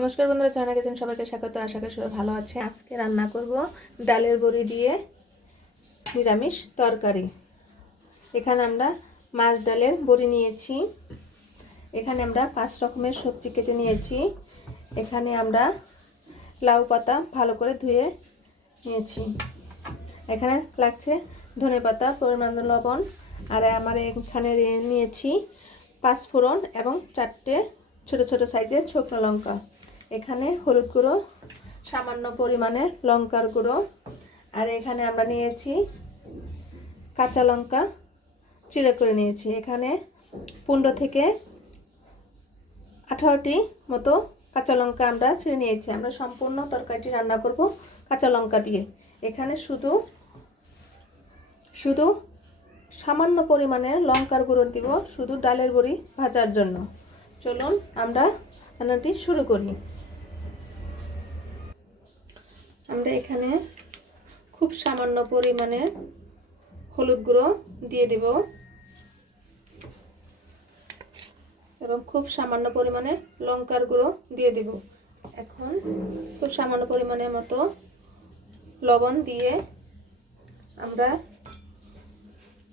নমস্কার বন্ধুরা চানা গেছেন সবাইকে স্বাগত। আশা করি সবাই ভালো আছে আজকে রান্না করব ডালের বড়ি দিয়ে নিরামিষ তরকারি। এখানে আমরা মাছ ডালের বড়ি নিয়েছি। এখানে আমরা পাঁচ রকমের সবজি কেটে নিয়েছি। এখানে আমরা লাউ পাতা ভালো করে ধুয়ে নিয়েছি। এখানে লাগছে ধনে পাতা, পরিমাণ লবণ, আর আমার এখানে নিয়েছি পাঁচ পাঁচফোড়ন এবং চারটে ছোট ছোট সাইজের শুকনো লঙ্কা। এখানে হলুদ গুঁড়ো, সামান্য পরিমাণে লঙ্কার গুঁড়ো, আর এখানে আমরা নিয়েছি কাঁচা লঙ্কা চিড়ে করে নিয়েছি। এখানে পনেরো থেকে আঠারোটি মতো কাঁচা লঙ্কা আমরা ছিঁড়ে নিয়েছি। আমরা সম্পূর্ণ তরকারিটি রান্না করব কাঁচা লঙ্কা দিয়ে। এখানে শুধু শুধু সামান্য পরিমাণে লঙ্কার গুঁড়ো দিব, শুধু ডালের বড়ি ভাজার জন্য। চলুন আমরা রান্নাটি শুরু করি। আমরা এখানে খুব সামান্য পরিমাণে হলুদ গুঁড়ো দিয়ে দেব এবং খুব সামান্য পরিমাণে লঙ্কার গুঁড়ো দিয়ে দেব। এখন খুব সামান্য পরিমাণের মতো লবণ দিয়ে আমরা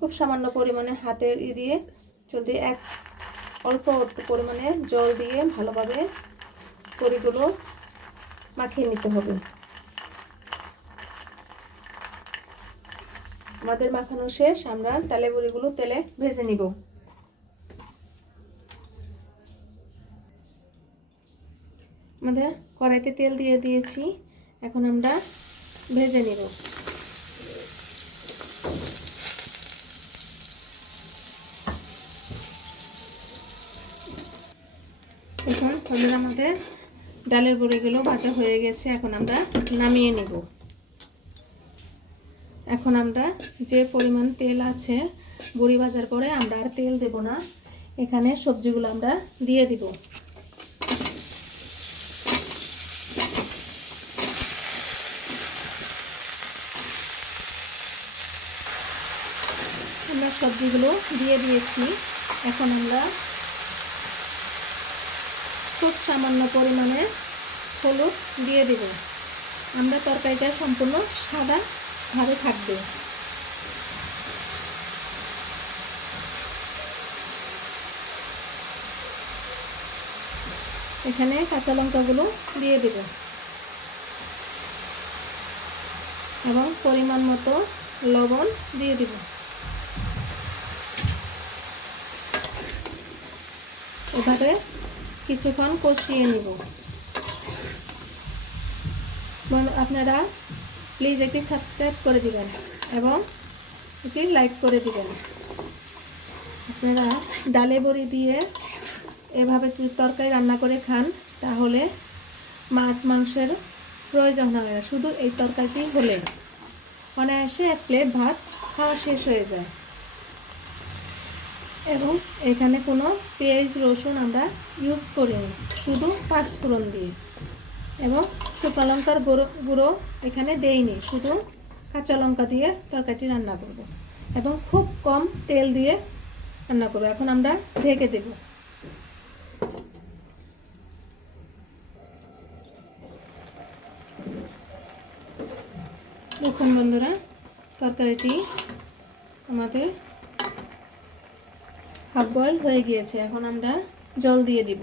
খুব সামান্য পরিমাণে হাতের ই দিয়ে যদি এক অল্প অল্প পরিমাণে জল দিয়ে ভালোভাবে বড়িগুলো মাখিয়ে নিতে হবে। আমাদের মাখানো শেষ, আমরা ডালে বড়িগুলো তেলে ভেজে নিব। আমাদের কড়াইতে তেল দিয়ে দিয়েছি, এখন আমরা ভেজে নিব। এখন আমাদের ডালের বড়িগুলো ভাজা হয়ে গেছে, এখন আমরা নামিয়ে নেব। এখন আমরা যে পরিমাণ তেল আছে বড়ি ভাজার পরে আমরা আর তেল দেব না। এখানে সবজিগুলো আমরা দিয়ে দিব। আমরা সবজিগুলো দিয়ে দিয়েছি। এখন আমরা খুব সামান্য পরিমাণে হলুদ দিয়ে দেব। আমরা তরকারিটা সম্পূর্ণ সাদা ভাবে থাকবে। এখানে কাঁচা লঙ্কাগুলো দিয়ে দেব। এবং পরিমাণ মতো লবণ দিয়ে দেব। এভাবে কিছুক্ষণ কষিয়ে নিব। আপনারা প্লিজ একটি সাবস্ক্রাইব করে দিবেন এবং একটি লাইক করে দিবেন। আপনারা ডালে বড়ি দিয়ে এভাবে তরকারি রান্না করে খান, তাহলে মাছ মাংসের প্রয়োজন হয় না, শুধু এই তরকারিটি হলে। অনায়াসে এক প্লেট ভাত খাওয়া শেষ হয়ে যায়। এবং এখানে কোনো পেঁয়াজ রসুন আমরা ইউজ করিনি, শুধু পাঁচফোড়ন দিয়ে। এবং শুকনো লঙ্কার গুঁড়ো গুঁড়ো এখানে দেইনি, শুধু কাঁচা লঙ্কা দিয়ে তরকারিটি রান্না করব। এবং খুব কম তেল দিয়ে রান্না করব। এখন আমরা ঢেকে দেব। দেখুন বন্ধুরা, তরকারিটি আমাদের হাফ বয়েল হয়ে গিয়েছে। এখন আমরা জল দিয়ে দিব।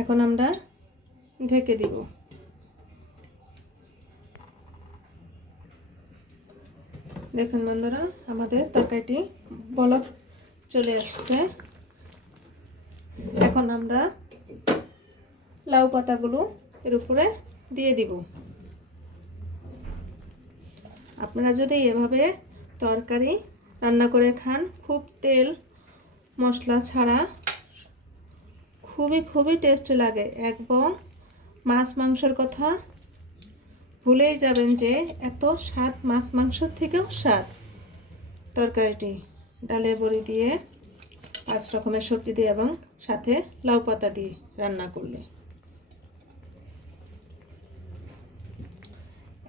এখন আমরা ঢেকে দিব। দেখুন বন্ধুরা, আমাদের তরকারিটি বলক চলে আসছে। এখন আমরা লাউ পাতাগুলো এর উপরে দিয়ে দিব। আপনারা যদি এভাবে তরকারি রান্না করে খান, খুব তেল মশলা ছাড়া খুবই খুবই টেস্ট লাগে। একদম মাছ মাংসের কথা ভুলেই যাবেন যে এত স্বাদ মাছ মাংসর থেকেও স্বাদ। তরকারিটি ডালের বড়ি দিয়ে পাঁচ রকমের সবজি দিয়ে এবং সাথে লাউ পাতা দিয়ে রান্না করলে।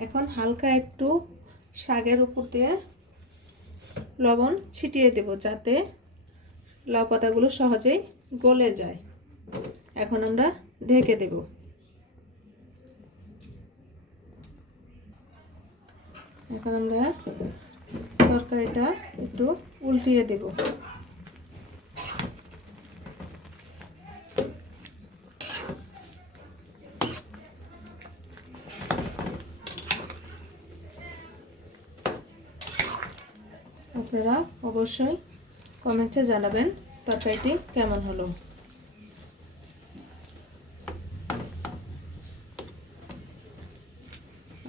এখন হালকা একটু শাকের উপর দিয়ে লবণ ছিটিয়ে দেব যাতে লাউ পাতাগুলো সহজেই গলে যায়। এখন আমরা ঢেকে দেব। এখন আমরা তরকারিটা একটু উল্টিয়ে দেব। আপনারা অবশ্যই কমেন্টে জানাবেন তরকারিটি কেমন হলো।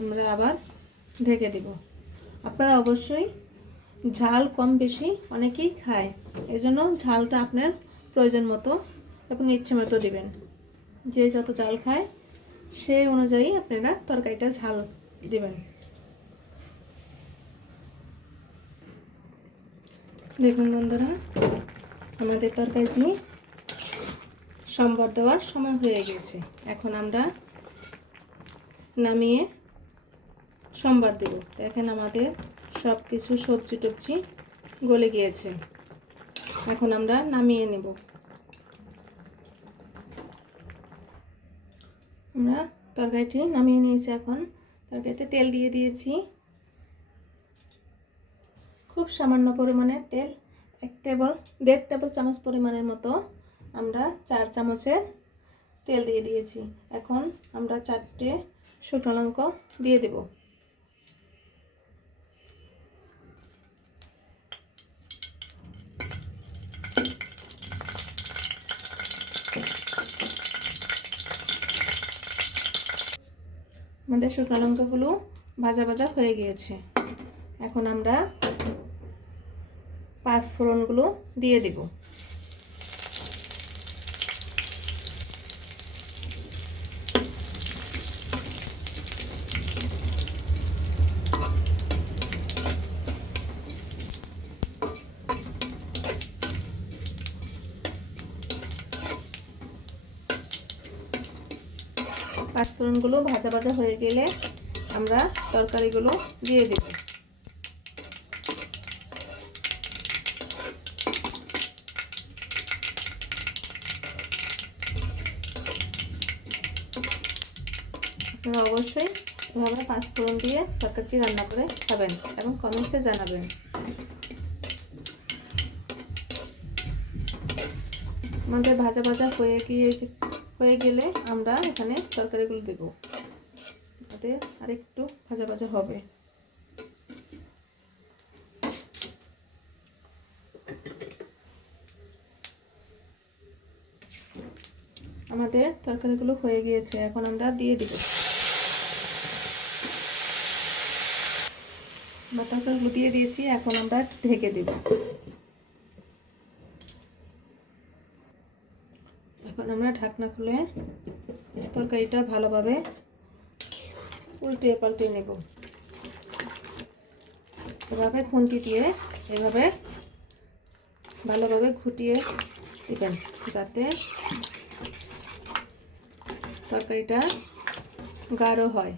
আমরা আবার ঢেকে দেব। আপনারা অবশ্যই ঝাল কম বেশি অনেকেই খায়, এজন্য ঝালটা আপনার প্রয়োজন মতো এবং ইচ্ছে মতো দেবেন। যে যত ঝাল খায় সেই অনুযায়ী আপনারা তরকারিটা ঝাল দেবেন। দেখুন বন্ধুরা, আমাদের তরকারিটি সম্বর দেওয়ার সময় হয়ে গেছে। এখন আমরা নামিয়ে সম্বার দেব দেখেন আমাদের সব কিছু সবজি টবজি গলে গিয়েছে। এখন আমরা নামিয়ে নেব। আমরা তরকারিটি নামিয়ে নিয়েছি এখন। তরকারিতে তেল দিয়ে দিয়েছি। খুব সামান্য পরিমাণে তেল, এক টেবল, দেড় টেবিল চামচ পরিমাণের মতো আমরা চার চামচের তেল দিয়ে দিয়েছি। এখন আমরা চারটে শুকনো লঙ্কা দিয়ে দেব। আমাদের শুকনো লঙ্কাগুলো ভাজা ভাজা হয়ে গিয়েছে। এখন আমরা পাঁচ ফোড়নগুলো দিয়ে দেব। পাঁচফোড়নগুলো ভাজা ভাজা হয়ে গেলে আমরা তরকারিগুলো দিয়ে দেব। আপনারা অবশ্যই এভাবে পাঁচফোড়ন দিয়ে তরকারিটি রান্না করে খাবেন এবং কমেন্টসে জানাবেন। আমাদের ভাজা ভাজা হয়ে গিয়ে হয়ে গেলে আমরা এখানে তরকারিগুলো দেব। যাতে আরেকটু ভাজা ভাজা হবে। আমাদের তরকারিগুলো হয়ে গিয়েছে, এখন আমরা দিয়ে দিব। আমরা তরকারিগুলো দিয়ে দিয়েছি, এখন আমরা ঢেকে দেব। এখন আমরা ঢাকনা খুলে তরকারিটা ভালোভাবে উল্টে পাল্টে নেব। এভাবে খুন্তি দিয়ে এভাবে ভালোভাবে ঘুটিয়ে দেবেন, যাতে তরকারিটা গাঢ় হয়।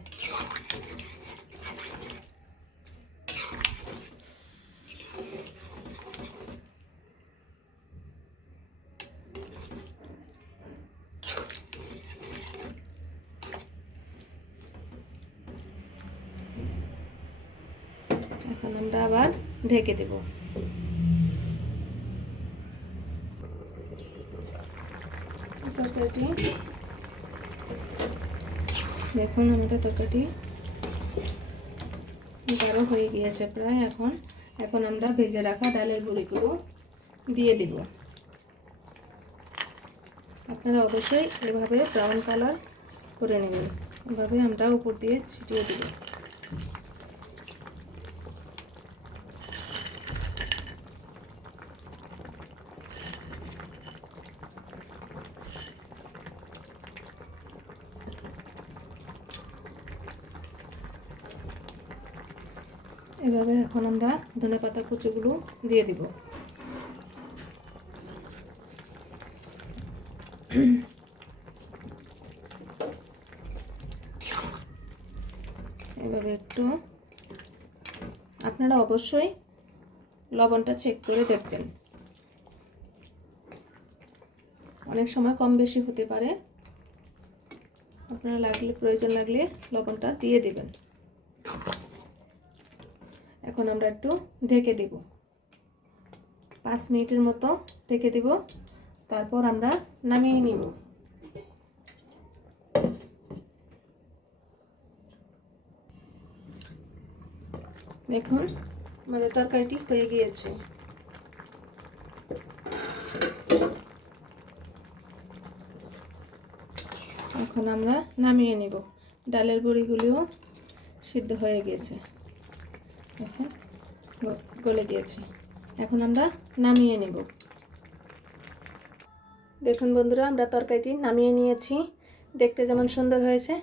এখন আমরা আবার ঢেকে দেব। তরকারিটি দেখুন, আমাদের তরকারিটি গাঢ় হয়ে গিয়েছে প্রায় এখন। এখন আমরা ভেজে রাখা ডালের বড়িগুলো দিয়ে দেব। আপনারা অবশ্যই এভাবে ব্রাউন কালার করে নেবেন। এভাবে আমরা উপর দিয়ে ছিটিয়ে দেব। এভাবে এখন আমরা ধনে পাতা কুচিগুলো দিয়ে দিব। এভাবে একটু আপনারা অবশ্যই লবণটা চেক করে দেখবেন। অনেক সময় কম বেশি হতে পারে। আপনারা লাগলে, প্রয়োজন লাগলে লবণটা দিয়ে দেবেন। এখন আমরা একটু ঢেকে দেব। পাঁচ মিনিটের মতো ঢেকে দেব। তারপর আমরা নামিয়ে নিব। দেখুন, আমাদের তরকারিটি হয়ে গিয়েছে। এখন আমরা নামিয়ে নেব। ডালের বড়িগুলিও সিদ্ধ হয়ে গিয়েছে দেখেন গ- গলে গিয়েছে এখন আমরা নামিয়ে নেব। দেখুন বন্ধুরা, আমরা তরকারিটি নামিয়ে নিয়েছি। দেখতে যেমন সুন্দর হয়েছে,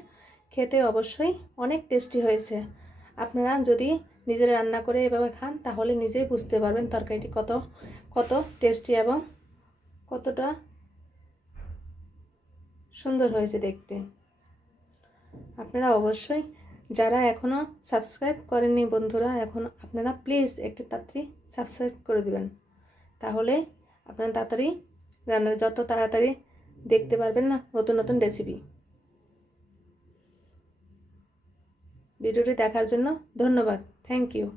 খেতে অবশ্যই অনেক টেস্টি হয়েছে। আপনারা যদি নিজেরা রান্না করে এভাবে খান, তাহলে নিজেই বুঝতে পারবেন তরকারিটি কত কত টেস্টি এবং কতটা সুন্দর হয়েছে দেখতে। আপনারা অবশ্যই যারা এখনও সাবস্ক্রাইব করেননি বন্ধুরা, এখন আপনারা প্লিজ একটু তাড়াতাড়ি সাবস্ক্রাইব করে দেবেন। তাহলে আপনারা তাড়াতাড়ি রান্নার যত তাড়াতাড়ি দেখতে পারবেন না, নতুন নতুন রেসিপি ভিডিওটি দেখার জন্য ধন্যবাদ। Thank you